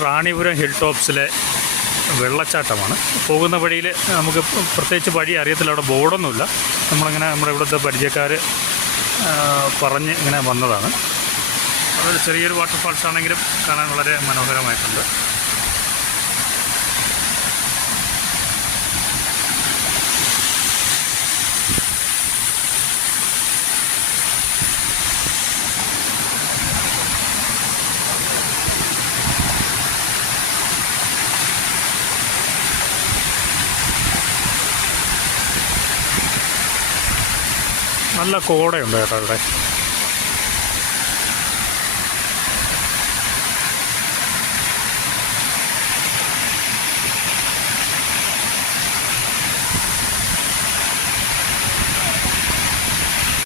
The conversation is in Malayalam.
റാണിപുരം ഹിൽ ടോപ്സിലെ വെള്ളച്ചാട്ടമാണ്. പോകുന്ന വഴിയിൽ നമുക്ക് പ്രത്യേകിച്ച് വഴി അറിയത്തില്ല, അവിടെ ബോർഡൊന്നുമില്ല. നമ്മളിങ്ങനെ നമ്മുടെ ഇവിടുത്തെ പരിചയക്കാർ പറഞ്ഞ് ഇങ്ങനെ വന്നതാണ്. അതൊരു ചെറിയൊരു വാട്ടർഫാൾസ് ആണെങ്കിലും കാണാൻ വളരെ മനോഹരമായിട്ടുണ്ട്. നല്ല കോടയുണ്ട് കേട്ടോ ഇവിടെ.